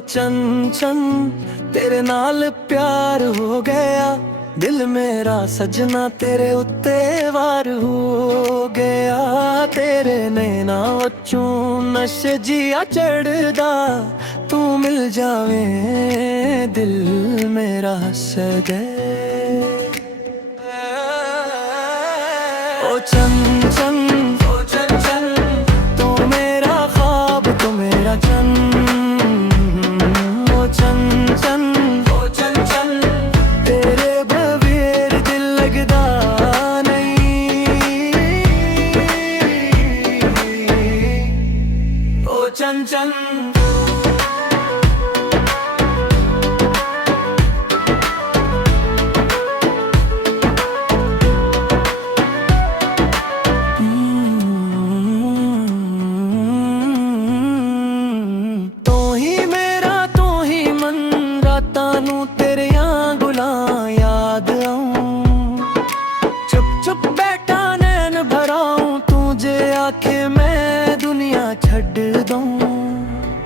चन चन तेरे नाल प्यार हो गया, दिल मेरा सजना तेरे उत्ते वार हो गया। तेरे नैना वचू नशे जिया चढ़दा, तू मिल जावे दिल मेरा हस गए। ओ चन चन तू मेरा ख्वाब तू मेरा चन। ओ चन चन तेरे बगैर दिल लगदा नहीं। ओ चन चन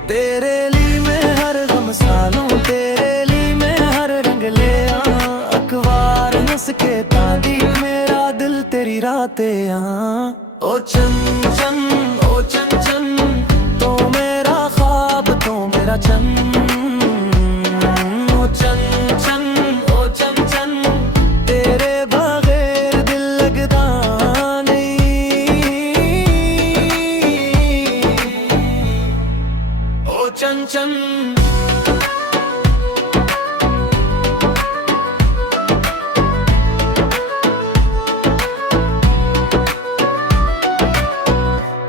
तेरे लिए मैं हर गम सालूं, तेरे लिए मैं हर रंग ले अखबार नस के तादी मेरा दिल तेरी रातें ओ चन चन ओ चन चन तो मेरा ख्वाब तो मेरा चन। ओ चन चन ओ चन चन तेरे बगैर दिल लगदा चन चन।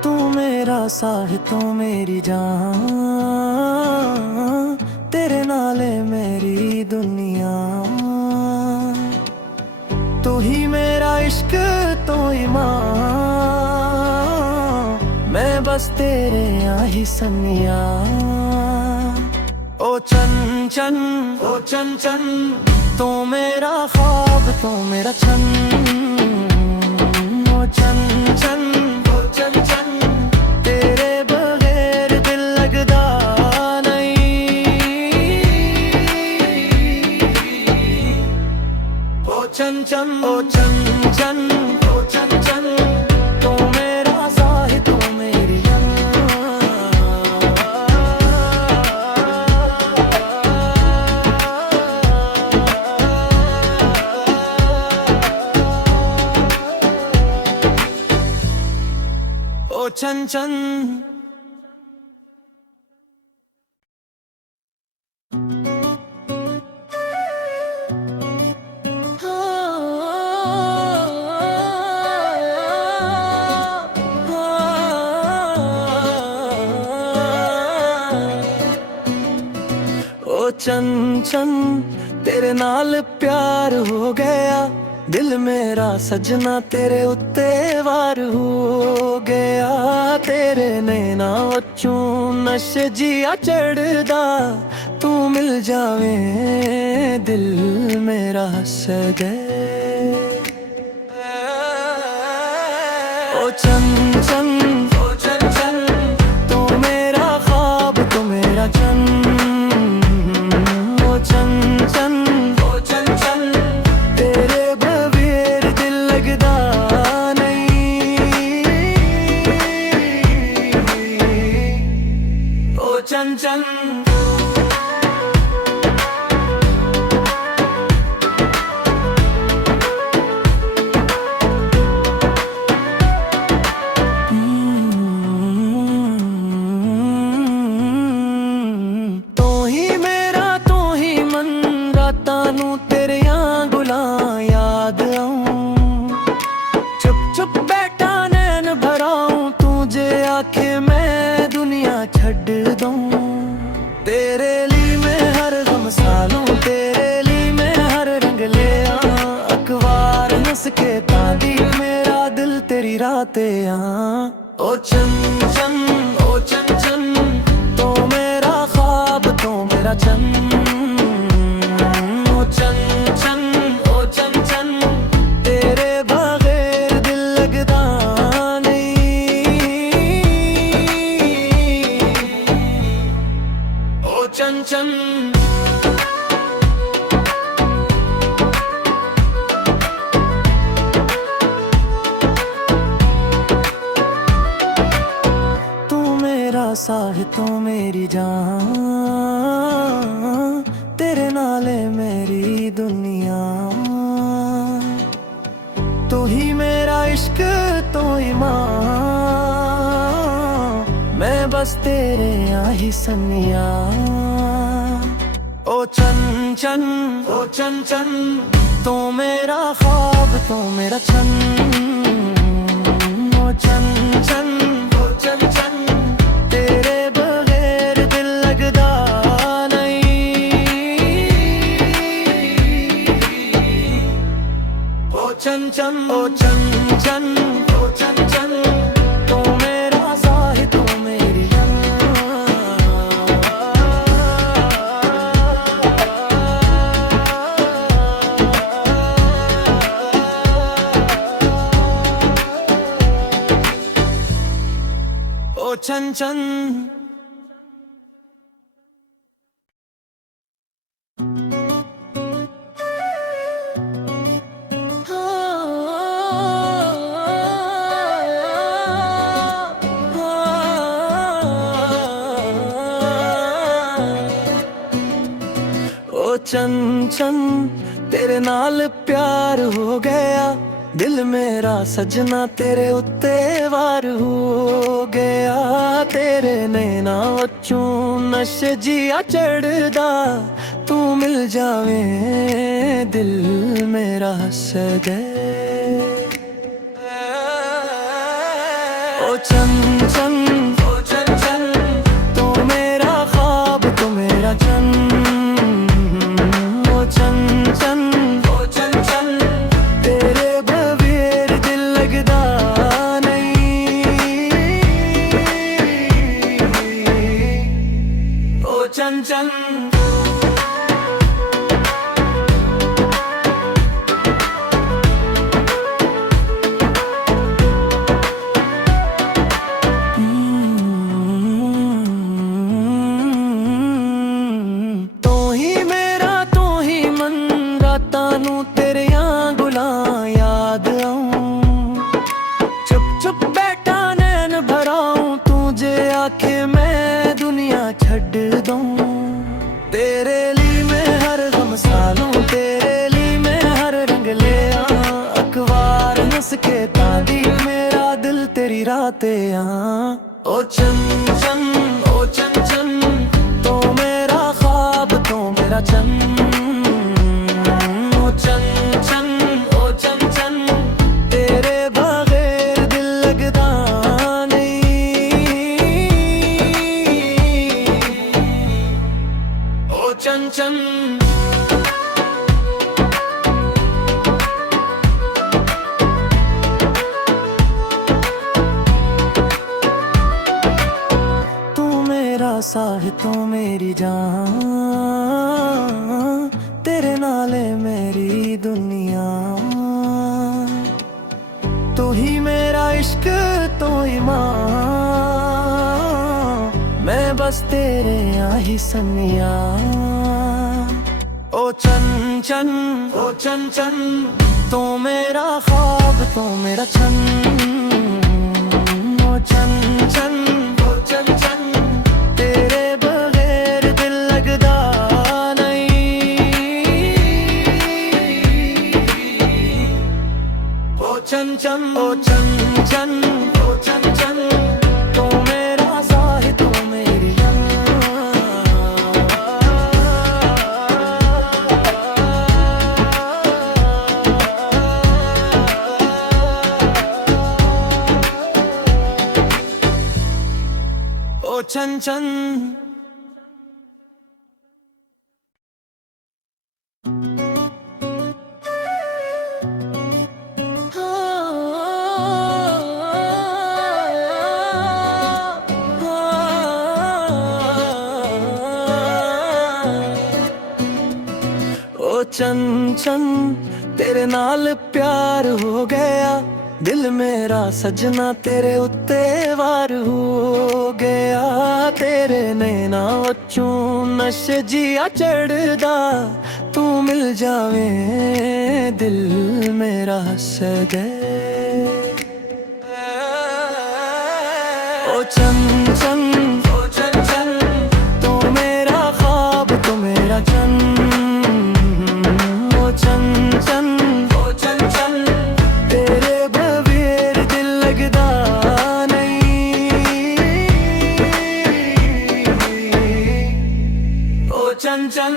तू मेरा साहिब तू मेरी जान, तेरे नाले मेरी दुनिया। तू ही मेरा इश्क तो ईमान, मैं बस तेरे आही सनिया। ओ चन चन ओ चन चन तू मेरा ख्वाब तू मेरा चन। ओ चन चन ओ चन चन तेरे बगैर दिल लगदा नहीं। ओ चन चन ओ चन चन ओ चन चन तू मेरा साहिब तू मेरी जान। ओ चन चन ओ चन चन तेरे नाल प्यार हो गया, दिल मेरा सजना तेरे उत्ते वार हो गया। तेरे नैना वचू नशे जिया चढ़दा, तू मिल जावे दिल मेरा हस गए। ओ चन चन ओ चन चन तू मेरा ख्वाब तू मेरा चन। ओ चन चन ओ चन चन तेरे बगैर दिल लगदा नहीं। ओ चन चन तेरे लिए मैं हर गम सालूं, तेरे लिए मैं हर रंग ले अखबार नस के तादी मेरा दिल तेरी रातें ओ चन चन ओ चन चन तो मेरा ख्वाब तो मेरा चन। ओ चन चन ओ चन चन तेरे बगैर दिल लगदा नहीं। ओ चंचन तू मेरा साहिब तू मेरी जान, तेरे नाले मेरी दुनिया। तू ही मेरा इश्क तू ईमान, मैं बस तेरे आही सनिया। ओ चंचन ओ चंचन तू मेरा ख्वाब तू मेरा चन। ओ चंचन ओ चंचन तेरे बगैर दिल लगदा नहीं। ओ चंचन ओ चंचन ओ चंचन तू मेरा साहिब तू मेरी जान। ओ चंचन ओ चंचन तेरे नाल प्यार हो गया, दिल मेरा सजना तेरे उत्ते वार हो गया। तेरे नैना वचू नशे जिया चढ़दा, तू मिल जावे दिल मेरा हस दे। ओ चंचन ओ चंचन तू मेरा ख्वाब तू मेरा चन। ओ चंचन ओ चंचन तेरे बगैर दिल लगदा नहीं। ओ चंचन तेरे लिए मैं हर गम सालूं, तेरे लिए मैं हर रंग ले आऊं। अखबार नस के तादी मेरा दिल तेरी रातें यहाँ। ओ चंचन ओ चंचन तो मेरा ख्वाब तो मेरा चन। ओ चंचन ओ चंचन तेरे बगैर दिल लगदा चंचन। तू मेरा साहिब तू मेरी जान, तेरे नाले मेरी दुनिया। तू ही मेरा इश्क तू ईमान, मैं बस तेरे आही सनिया। ओ चंचन ओ चंचन तू मेरा ख्वाब तू मेरा चन। ओ चंचन ओ चंचन तेरे बगैर दिल लगदा नहीं। ओ चंचन ओ चंचन ओ चंचन तू मेरा साहिब तू मेरी जान। ओ चंचन ओ चंचन तेरे नाल प्यार हो गया, दिल मेरा सजना तेरे उत्ते वार हो गया। तेरे नैना चूं नशे जिया चढ़दा तू मिल जावे दिल मेरा हस दे ओ चन चन ओ चन चन तू मेरा ख्वाब तू मेरा चन ओ चन चन ओ चन चन तेरे बगैर दिल लगदा नहीं ओ चन चन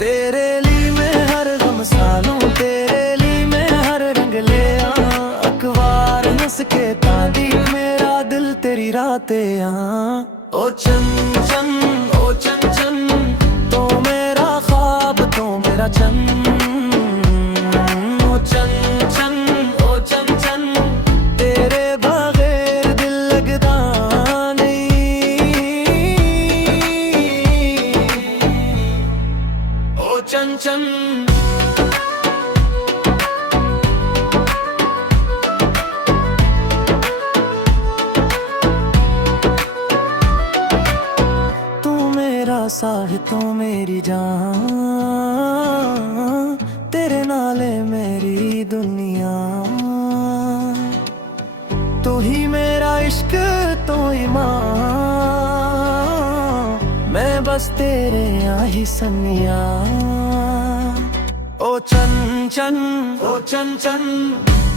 तेरे लिए मैं हर गम सालूं तेरे लिए मैं हर रंग ले अखबार नस के तादी मेरा दिल तेरी रातें ओ चन चन ओ चन चन तो मेरा ख्वाब तो मेरा चन ओ चन चन ओ चन चन तेरे बगैर दिल लगदा चन चन तू मेरा साहिब तू मेरी जान तेरे नाले मेरी दुनिया तू ही मेरा इश्क तू ईमान मैं बस तेरे आही सनिया ओ चन चन ओ चन चन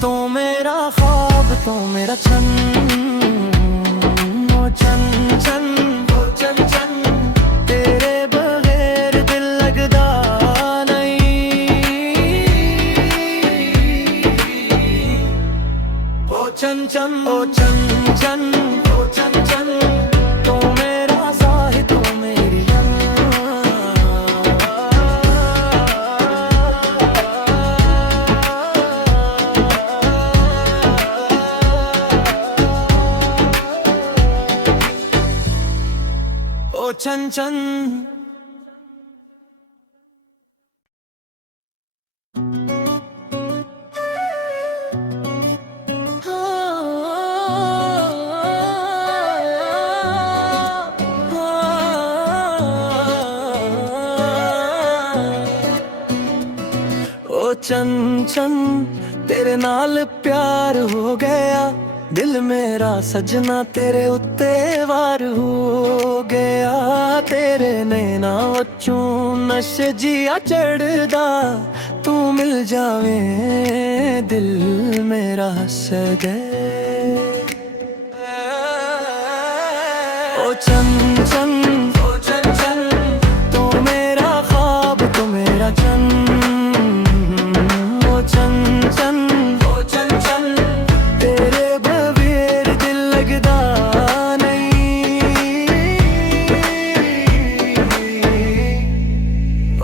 तू मेरा ख्वाब तू मेरा चन ओ चन चन ओ चन चन तेरे बगैर दिल लगदा नहीं ओ चन चन ओ चन चन ओ चन चन तू मेरा साहिब तू मेरी चन चन ओ चन चन तेरे नाल प्यार हो गया दिल मेरा सजना तेरे उत्ते वार हो गया तेरे नैना वचूं नशे जिया चढ़दा तू मिल जावे दिल मेरा हस दे ओ चन चन ओ चन चन तू मेरा ख्वाब तू मेरा चन ओ चन चन ओ चन चन तेरे बगैर दिल लगदा नहीं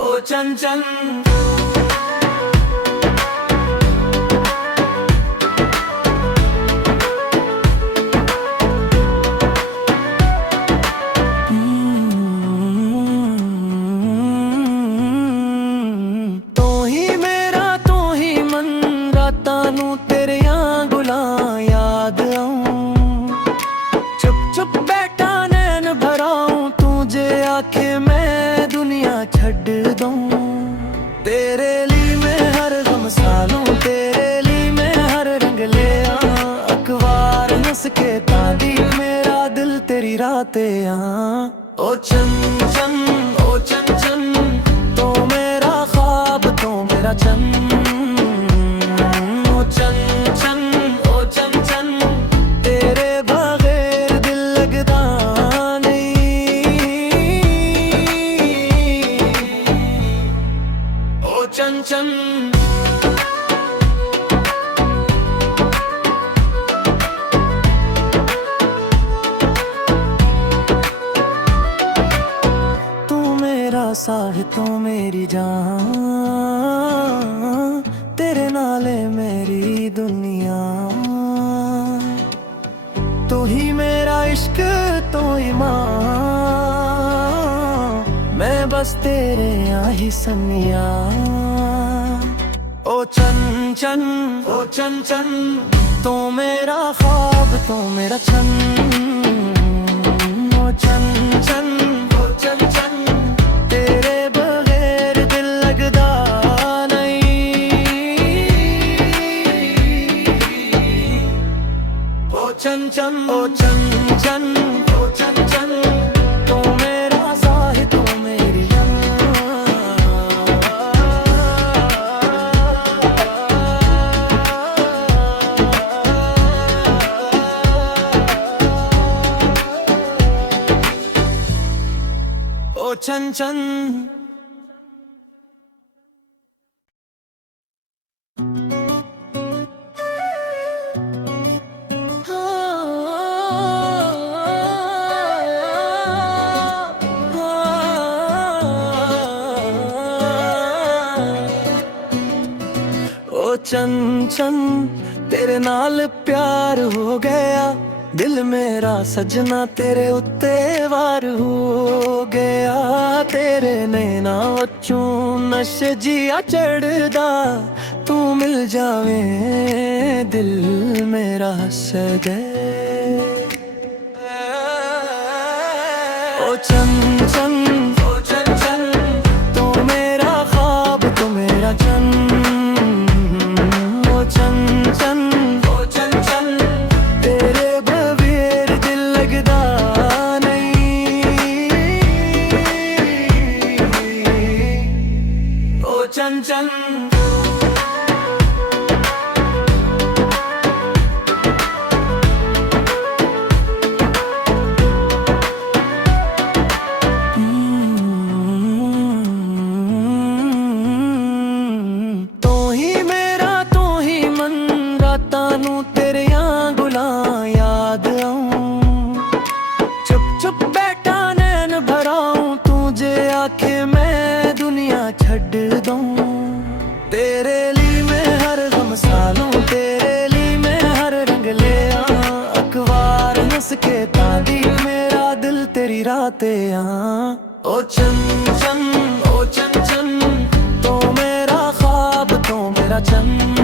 ओ चन चन तेरे लिए मैं हर गम सालूं तेरे लिए मैं हर रंग ले अखबार नस के तादी मेरा दिल तेरी रातें ओ चन चन ओ चन चन तो मेरा ख्वाब तो मेरा चन ओ चन चन ओ चन चन तेरे बगैर दिल लगदा चन चन सा है तू मेरी जान, तेरे नाले मेरी दुनिया। तू ही मेरा इश्क तो ईमान, मैं बस तेरे आही सनिया। ओ चंचन, ओ चंचन, तू मेरा ख्वाब, तू मेरा चन। ओ चंचन, ओ चंचन, तेरे बगैर दिल लगदा नहीं। ओ चंचन, ओ चंचन, ओ चंचन, तू मेरा साहिब, तू मेरी जान। ओ चंचन। ओ चंचन, तेरे नाल प्यार हो गया, दिल मेरा सजना तेरे उत्ते वार हो गया। तेरे नैना वचू नशे जिया चढ़दा, तू मिल जावे दिल मेरा हस गए। ओ चंचन, ओ चंचन, तू मेरा ख्वाब, तू मेरा चन। ओ चंचन, ओ चंचन, तेरे बगैर दिल लगदा नहीं। ओ चंचन। तेरे लिए मैं हर गम सालूं, तेरे लिए मैं हर रंग ले आऊं। अखबार नस के तादी मेरा दिल तेरी रातें यहाँ। ओ चंचन, ओ चंचन, तो मेरा ख्वाब, तो मेरा चन।